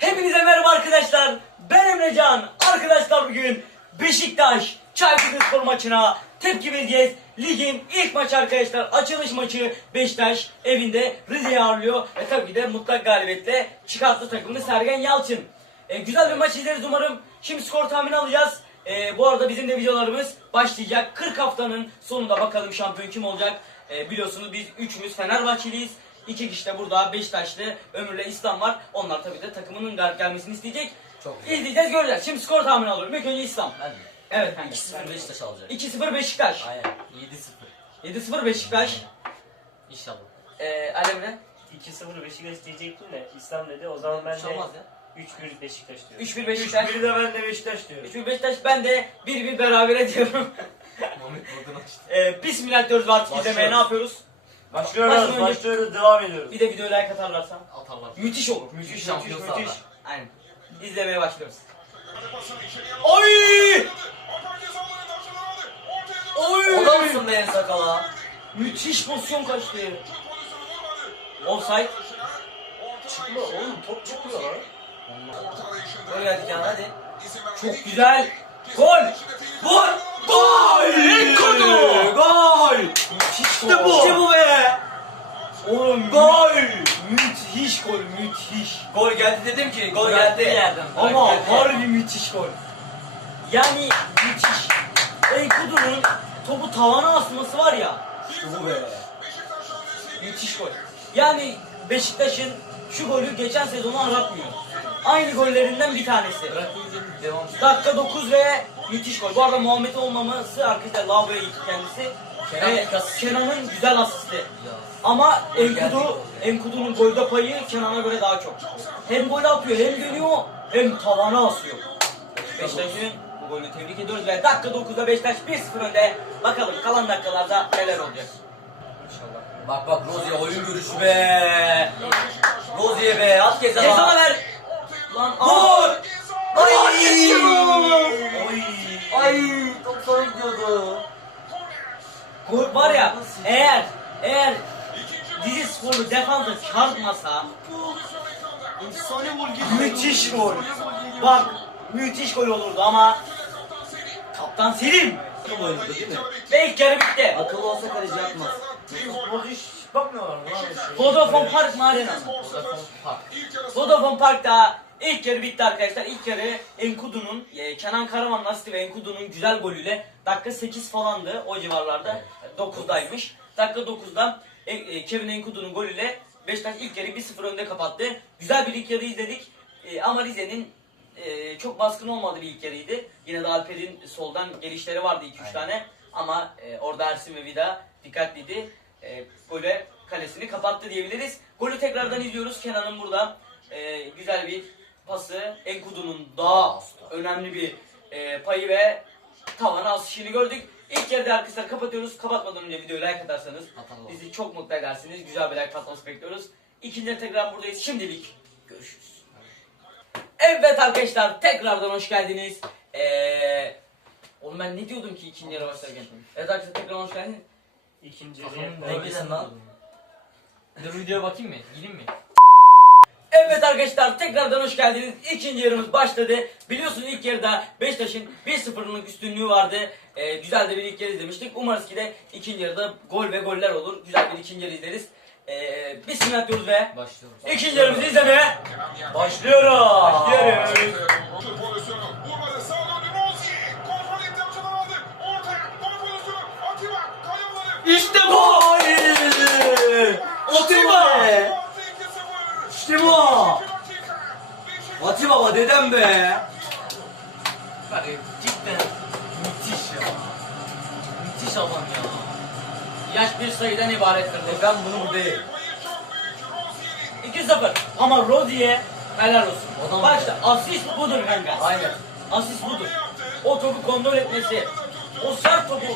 Hepinize merhaba arkadaşlar. Ben Emrecan. Arkadaşlar bugün Beşiktaş Çaykur Spor maçına tepki vereceğiz. Ligin ilk maçı arkadaşlar. Açılış maçı Beşiktaş evinde Rize'yi ağırlıyor. Ve tabii ki de mutlak galibiyetle çıkarttı takımını Sergen Yalçın. E, güzel bir maç izleriz umarım. Şimdi skor tahmini alacağız. E, bu arada bizim de videolarımız başlayacak. 40 haftanın sonunda bakalım şampiyon kim olacak. E, biliyorsunuz biz üçümüz Fenerbahçeliyiz. İki kişi de burada Beşiktaşlı Ömür'le İslam var. Onlar tabii de takımının galip gelmesini isteyecek. Çok güzel. İzleyeceğiz göreceğiz. Şimdi skor tahmini alıyorum. İlk önce İslam. Ben Evet kanka. 2-0 Beşiktaş alacak. 2-0 Beşiktaş. Aynen. 7-0. 7-0 Beşiktaş. İnşallah. Ee, Alemre. 2-0 Beşiktaş diyecektim de İslam dedi. O zaman ben de olmaz ya. 3-1 Beşiktaş diyorum. 3-1 Beşiktaş. Biri de ben de Beşiktaş diyorum. 3-1 Beşiktaş. Ben de 1-1 berabere diyorum. Muhammed buradan açtı. ee, bismillah diyoruz artık izlemeye. Ne yapıyoruz? Başlıyoruz, önce- başlıyoruz, devam ediyoruz. Bir de video like atarlarsa. Atarlar. Müthiş olur. Müthiş, müthiş, Şampiyon müthiş. sağlar. Aynen. İzlemeye başlıyoruz. Oy! Oy! O da mısın be en sakala? Müthiş pozisyon kaçtı. Offside. Çıkma oğlum top çıkmıyor lan. Gol geldik yani hadi. Çok güzel. Gol! Vur! Gol! Enkodu! Gol! İşte bu. İşte bu be. Oğlum gol. Müthiş gol, müthiş. Gol geldi dedim ki gol geldi. yerden. Ama harbi müthiş gol. Yani müthiş. Enkudu'nun topu tavana asması var ya. İşte bu be. Müthiş gol. Yani Beşiktaş'ın şu golü geçen sezonu aratmıyor. Aynı gollerinden bir tanesi. Devam. Dakika 9 ve müthiş gol. Bu arada Muhammed olmaması arkadaşlar lavaboya gitti kendisi. Kenan. Kenan'ın güzel asisti. Ama. Enkudu, Enkudu'nun golde payı Kenan'a göre daha çok. Hem gol atıyor hem dönüyor hem tavana asıyor. Beşiktaş'ın bu golünü tebrik ediyoruz ve dakika 9'da Beşiktaş 1-0 önde. Bakalım kalan dakikalarda neler olacak. Bak bak Rozier oyun görüşü be. Rozier be at kez ama. ver. Lan aa. Gol var ya eğer eğer Dizi Sporlu defansa çarpmasa müthiş gol. Bak müthiş gol olurdu ama Kaptan Selim Kim oynadı değil mi? ilk yarı bitti. Akıllı olsa kaleci atmaz. Orada hiç bakmıyorlar mı lan? Vodafone Park mı arena mı? Vodafone Park. Vodafone Park'ta ilk yarı bitti arkadaşlar. İlk yarı Enkudu'nun, e, Kenan Karaman'ın asisti ve Enkudu'nun güzel golüyle dakika 8 falandı o civarlarda. 9'daymış. Dakika 9'da e, e, Kevin Enkudu'nun golüyle Beşiktaş ilk yarı 1-0 önde kapattı. Güzel bir ilk yarı izledik. E, ama Rize'nin e, çok baskın olmadığı bir ilk yarıydı. Yine de Alper'in soldan gelişleri vardı 2-3 Aynen. tane. Ama e, orada Ersin ve Vida dikkatliydi. E, gole kalesini kapattı diyebiliriz. Golü tekrardan izliyoruz. Kenan'ın burada e, güzel bir pası. Enkudu'nun daha önemli bir e, payı ve tavana asışını gördük. İlk yarıda arkadaşlar kapatıyoruz. Kapatmadan önce videoyu like atarsanız Atalım. bizi çok mutlu edersiniz. Güzel bir like atması bekliyoruz. İkinci tekrar buradayız. Şimdilik görüşürüz. Evet arkadaşlar tekrardan hoş geldiniz. Ee, oğlum ben ne diyordum ki ikinci yarı başlarken? Evet arkadaşlar tekrar hoş geldiniz. İkinci yarı. dengeden lan. Dur videoya bakayım mı? Gireyim mi? Evet arkadaşlar tekrardan hoş geldiniz. İkinci yarımız başladı. Biliyorsunuz ilk yarıda Beşiktaş'ın 1-0'lık üstünlüğü vardı. Ee, güzel de bir ilk yarı izlemiştik. Umarız ki de ikinci yarıda gol ve goller olur. Güzel bir ikinci yarı izleriz. Ee, bismillah diyoruz ve Başlıyoruz. ikinci yarımızı izlemeye Başlıyoruz. başlıyoruz. Be. Ya cidden müthiş ya. Müthiş adam ya. Yaş bir sayıdan ibarettir bu. Ben bunu bu değil. 2-0. Ama Rodi'ye helal olsun. Adam- Başta asist budur kanka. Aynen. Asist budur. O topu kontrol etmesi, o sert topu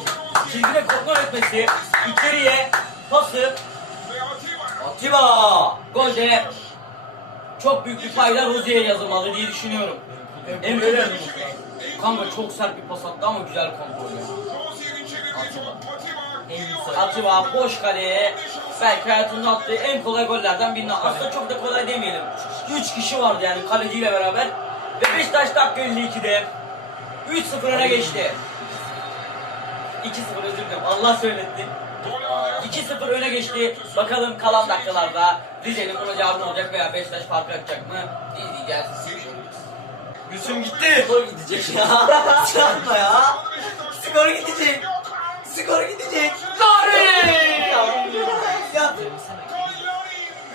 çizgide kontrol etmesi, içeriye pası, Atiba. golde çok büyük bir payla Rozi'ye yazılmalı diye düşünüyorum. Emre Kanka çok sert bir pas attı ama güzel kontrol ya. En iyi sayı. Atiba boş kaleye belki hayatında attığı en kolay gollerden birini. Aslında çok da kolay demeyelim. 3 kişi vardı yani kaleciyle beraber. Ve Beşiktaş dakika 52'de 3-0 öne geçti. 2-0 özür dilerim. Allah söyletti. 2-0 öne geçti. Bakalım kalan dakikalarda Rize'nin buna cevabı olacak veya Beşiktaş fark atacak mı? İzleyeceğiz. Gülsüm gitti. Skor gidecek ya. Çıkartma ya. Skor gidecek. Skor gidecek. Ya.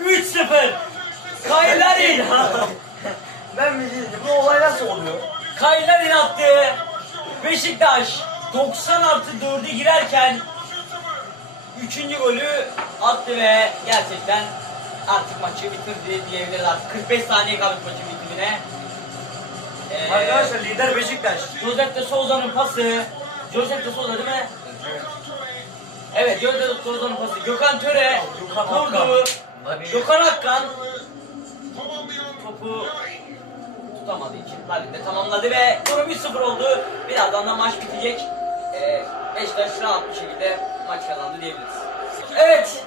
3-0. Kaylerin. Ben biliyordum. Bu olay nasıl oluyor? Kaylerin attı. Beşiktaş 90 artı 4'e girerken 3. golü attı ve gerçekten artık maçı bitirdi diyebiliriz artık. 45 saniye kalmış maçın bitimine. Ee, Arkadaşlar lider Beşiktaş. Josep de Souza'nın pası. Josep de Souza değil mi? Evet, Josep de Souza'nın pası. Gökhan Töre vurdu. Gökhan Akkan topu tutamadığı için halinde tamamladı ve durum 3-0 oldu. Birazdan da maç bitecek. Ee, Beşiktaş rahat bir şekilde maç kazandı diyebiliriz. Evet,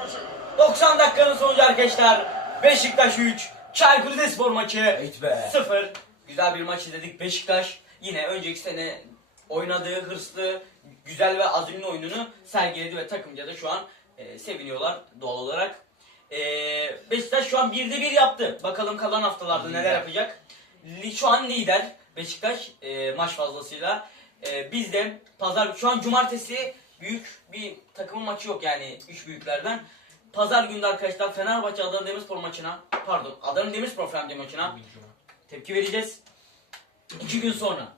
90 dakikanın sonucu arkadaşlar. Beşiktaş 3, Çaykur Rizespor maçı Evet be. 0. Güzel bir maç izledik. Beşiktaş yine önceki sene oynadığı hırslı, güzel ve azimli oyununu sergiledi ve takımca da şu an e, seviniyorlar doğal olarak. E, Beşiktaş şu an 1'de 1 yaptı. Bakalım kalan haftalarda neler yapacak. Li- Şu an lider Beşiktaş e, maç fazlasıyla. E, biz de pazar şu an cumartesi büyük bir takımın maçı yok yani üç büyüklerden. Pazar günde arkadaşlar Fenerbahçe Adana Demirspor maçına pardon Adana Demirspor Fenerbahçe maçına tepki vereceğiz. İki gün sonra.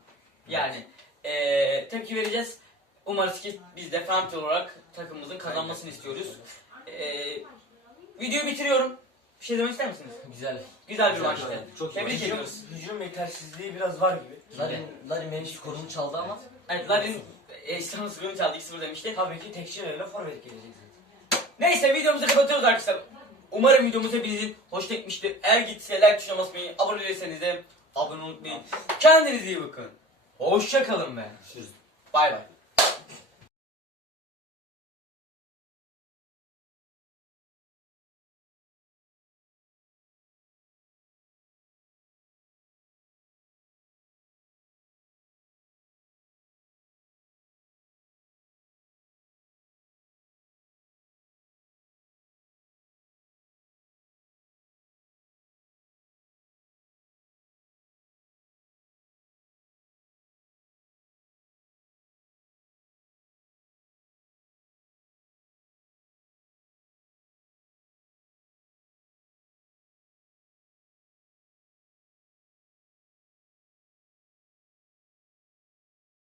Yani eee, tepki vereceğiz. Umarız ki biz de Fenerbahçe olarak takımımızın kazanmasını istiyoruz. Eee videoyu bitiriyorum. Bir şey demek ister misiniz? Güzel. Güzel bir maçtı. Çok iyi Tebrik ediyoruz. Hücum yetersizliği biraz var gibi. Larin, Larin benim skorumu çaldı ama. Evet, Larin e, İstanbul Spor'un çaldı 2-0 demişti. Tabii ki tekçilerle forvet gelecek zaten. Neyse videomuzu kapatıyoruz arkadaşlar. Umarım videomuz hepinizin hoşuna gitmiştir. Eğer gitse like tuşuna basmayı, abone değilseniz de abone olmayı unutmayın. Kendinize iyi bakın. Hoşça kalın be. Bay bay.